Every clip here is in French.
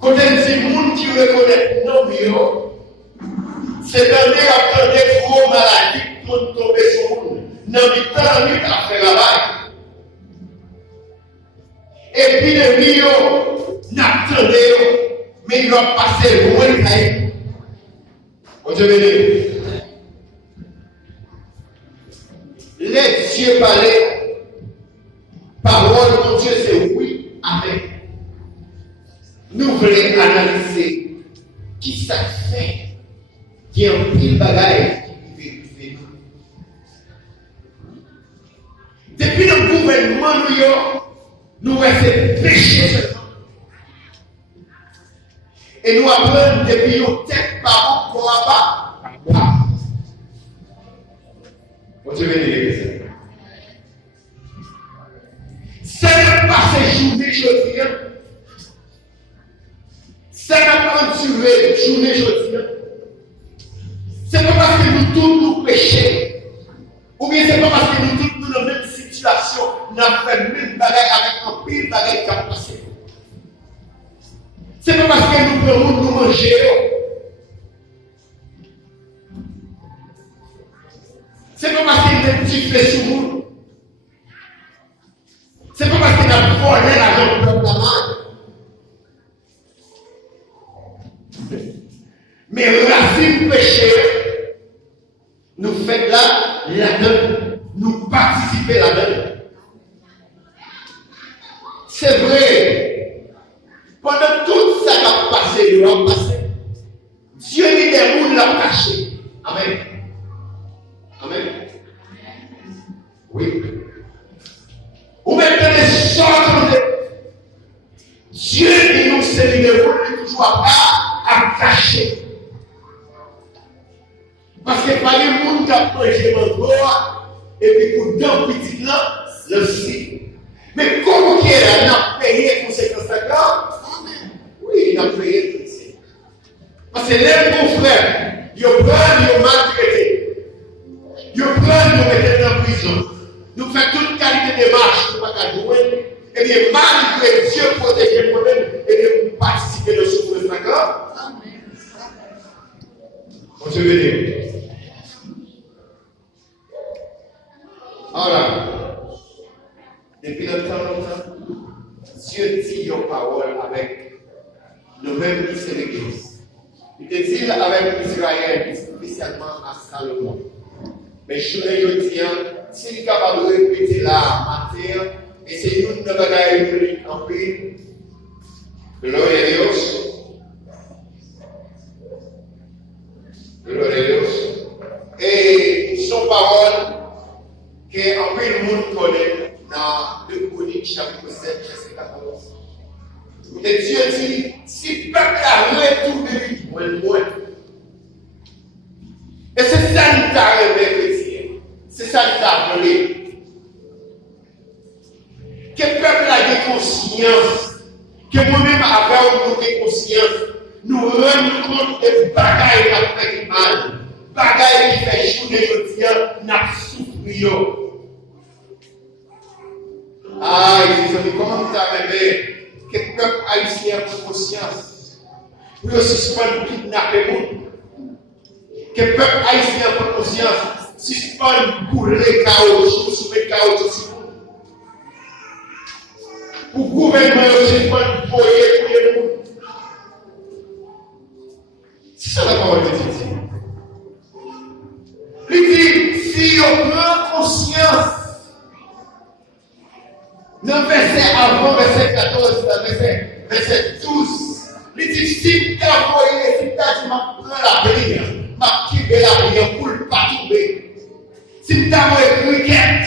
Quand on dit monde qui reconnaît non bio, c'est dans des gros maladies qui sont tombées sur nous. Dans le temps, nous avons fait la et puis les millions n'attendaient, mais ils ont passé loin de ça. Vous devez dire, les dieux parlaient, parole de Dieu, c'est oui, amen. Nous voulons analyser qui ça fait, qui est un pile bagaille qui vit. Depuis le gouvernement, nous restons péchés seulement. Et nous apprenons depuis nos têtes par pour là-bas. Vous devez dire ça. Ça n'a pas séjourné aujourd'hui. Ça n'a pas duré journée aujourd'hui. C'est pas parce que nous tous nous péchons. Ou bien c'est pas parce que nous tous nous dans la même situation. Nous avons fait le même bagage avec un pile bagage qui a passé. C'est pas parce que nous pouvons nous manger. C'est pas parce qu'il y a des petits faits sur nous. C'est pas parce qu'il a volé l'argent de la main. Mais racine péché, nous faisons là, là-dedans, nous participons là-dedans. C'est vrai, pendant tout ça qui a passé, nous avons passé. Dieu dit des mondes l'a caché. Amen. Amen. Oui. Ou maintenant les sortes de Dieu dit nous c'est des mondes toujours à cacher. Parce que par les gens qui ont mangé encore, et puis pour dans petit là, le si. Mais comment qu'il a payé les conséquences là? Oui, il a payé tout ça. Parce que les bons frères, ils prennent, ils maltraités. Ils prennent, ils mettent dans la prison. Nous faisons toute qualité de marche, nous ne pouvons pas jouer. Et bien, malgré Dieu protéger le problème, et bien, vous participez de ce souffrance d'accord? On se veut dire. Alors, depuis longtemps, Dieu dit une parole avec nous-mêmes qui c'est l'Église. Il te dit avec Israël, spécialement à Salomon. Mais je le dis, s'il est capable de répéter la matière, et c'est une bagaille unique en paix, gloria a Dios. Gloria a Dios. Et son parole, qu'en peu le monde connaît dans 2 Chroniques, chapitre 7, verset 14. Où Dieu dit, si le peuple a retourné moins. Et c'est ça qui t'a réveillé, c'est ça qui t'a volé. Que le peuple a des consciences, que moi-même avec des consciences, nous rendons compte des bagailles qui ont fait mal, bagailles qui fait journée aujourd'hui, nous avons souffert. Ah, ils disent, comment tu as rêvé que le peuple haïtien a conscience? Pour suspendre kidnapper le monde. Que le peuple haïtien a conscience, suspendre pour les caoutchoucs, sous les caoutchoucs sur le monde. Pour le gouvernement, suspendre pour le monde. C'est ça la parole de Dieu. Il dit, si on prend conscience, dans le verset avant, verset 14, verset 12, il dit, si tu as envoyé, si tu as dit, ma prends la prière, ma quitte la prière pour ne pas tomber. Si tu as envoyé cricket,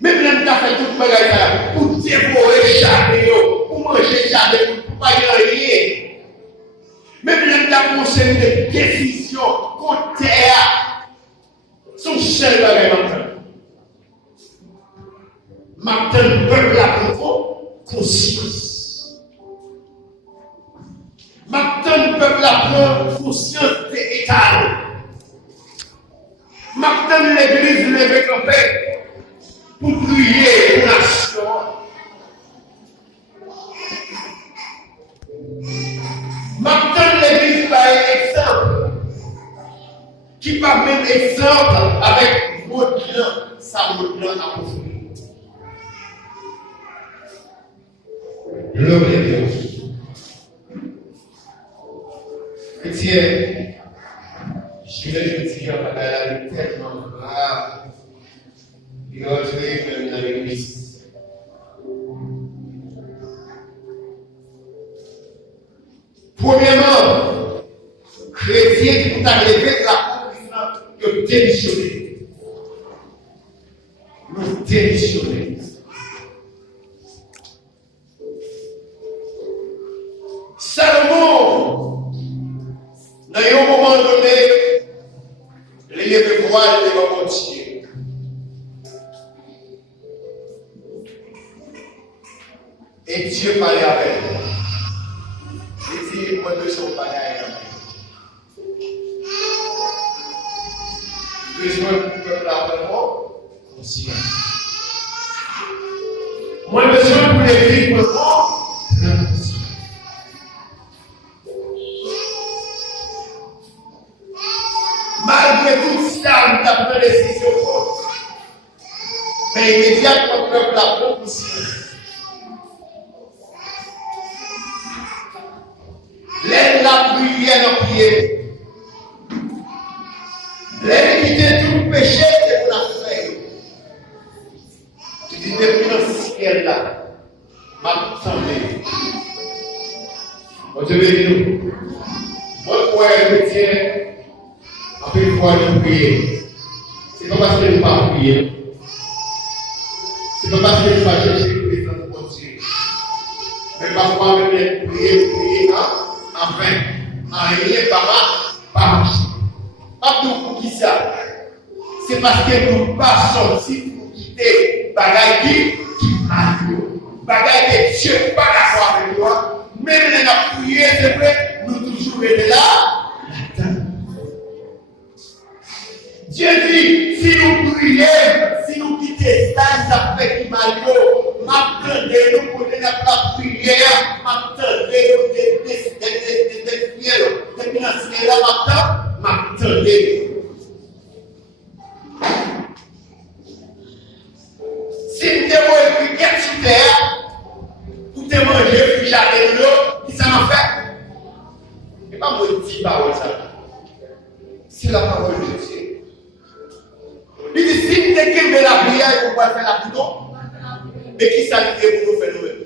même si tu as fait tout le bagage pour dévorer jardin, pour manger jardin, pour ne pas y rien. Même si tu as conseillé des décisions contre terre, son seul bagage maintenant. Maintenant, le peuple a pris conscience. Maintenant, le peuple a pris conscience des États. Maintenant, l'Église lève campé pour prier pour la nation. qui va même exemple avec votre plan, ça votre plan à construire. Gloire à Dieu. Chrétien, je vais dire que la vie est tellement grave. Il va entrer même dans l'église. Premièrement, chrétien qui peut arriver à l'accomplissement de démissionner. Nous démissionner. Salomon, dans un moment donné, les voiles de continuer. Et Dieu parlait avec elle. Il dit, moi, je suis pas là. Besoin du peuple vraiment conscient. Moi, besoin pour l'église vraiment conscient. Malgré tout ça, nous avons pris des décisions fortes. Mais immédiatement, le peuple a pris conscience. L'aide la prière dans pied. L'aide qui était tout péché, c'est pour la faire. Tu dis, depuis dans ce ciel là, m'a semblé. Bon, je vais dire, moi, pour être chrétien, après une fois de prier, c'est pas parce que je ne pas prier. C'est pas parce que je ne pas chercher le présent de Dieu. Mais parfois, même les prier, enfin, en rien, pas marcher. Pas pour qui ça? C'est parce que nous passons si pour quitter bagaille qui mal. Bagaille que Dieu n'est pas d'accord avec toi. Même les n'a prié, c'est vrai, nous toujours été là. Dieu dit, si nous prions, si nous quittons ça fait qui mal. M'attendez, nous pour la prière, m'attendez, des financiers là, m'attendez. Si nous devons écrire sur terre, pour te manger, puis j'allais l'eau, qui ça m'a fait? Et pas moi dire parole ça. C'est la parole de Dieu. Il dit, si nous écrivons la prière, on va faire la plutôt. Mais qui ça nous fait pour nous faire nous-mêmes?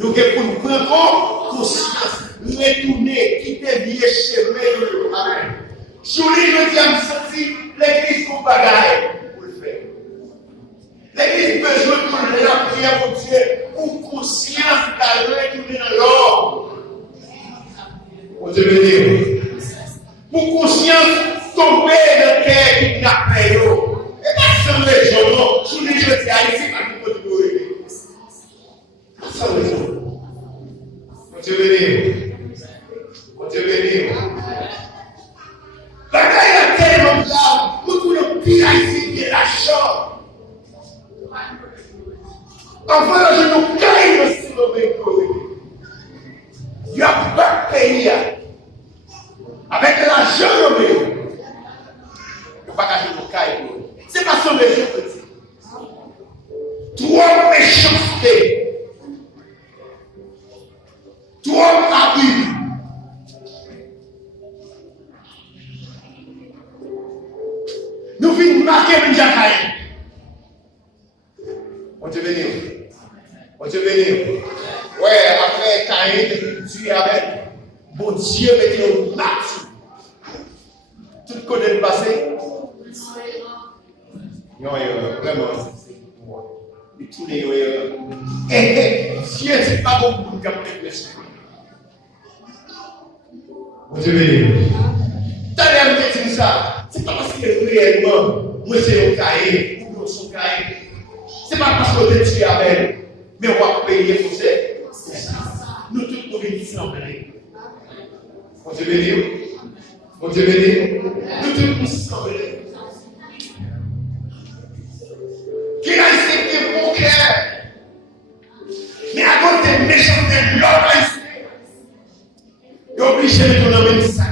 Nous pour nous prendre conscience, nous retourner, quitter vieux chemin. Amen. Jolie, je dis à me sentir, l'église pour bagaille, pour le faire. L'église besoin de la prière pour Dieu, pour conscience d'aller retourner dans l'ordre. Pour te venir. Pour conscience tomber dans le cœur qui n'a pas payé. Et pas sans les gens, non. Sous les jeux, c'est à ici, pas de continuer. Sans les gens. On te venir. On te venir. Bagaille a tellement grave. Beaucoup de pire ici qui est la chambre. Enfin, je nous caille aussi dans mes courriers. Il n'y a pas de pays. Avec l'argent, il n'y a pas de nous caille. C'est pas son méchant petit. Trop méchanceté. Trop abus. Nous venons marquer une jacaille. On te venir. On te venir. Ouais, après Caïn, tu es avec. Bon Dieu, mettez au max. Tout côté de passé. Non, vraiment, c'est tous les Dieu, c'est pas bon pour nous capter le esprit. Vous savez, t'as l'air de dire ça. C'est pas parce que réellement, moi c'est un cahier, ou nous sommes cahiers. C'est pas parce qu'on est tué avec, mais on va payer pour ça. Nous tous nous venons sembler. On te bénit. On te bénit. Nous tous nous sembler. Qui a essayé de bon cœur, mais à cause des méchancetés de l'homme ici, il est obligé de nous emmener ça.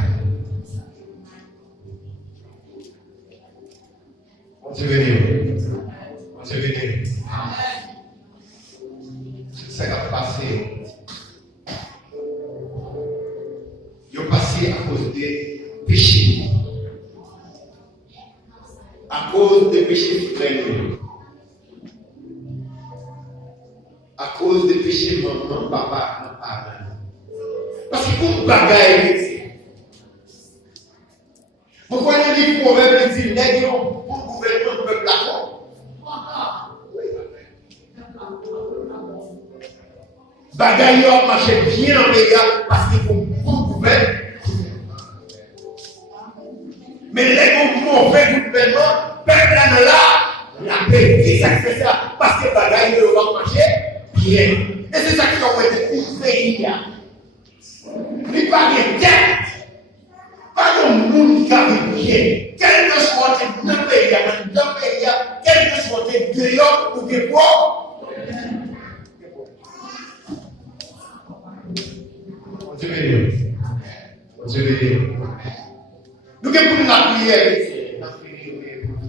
Dieu béni. Dieu béni. Ça a passé. Il a passé à cause des péchés. À cause des péchés frères. À cause des péchés maman, papa, papa. Parce que pour bagaille, pourquoi le livre proverbe dit les gens pour gouverner le peuple là? Bagaille a marché bien en dégâts parce qu'il faut pour gouverner. Mais les gens mauvais gouvernement, peuple là, la paix. Qui ça fait ça? Parce que bagaille va marcher bien. Et c'est ça qui a été pour pays. Il pas bien tête. Pas de monde qui a bien. Quel que soit le pays, quel que soit le dehors ou que quoi. Dieu béni. Dieu béni. Nous avons pour la prière.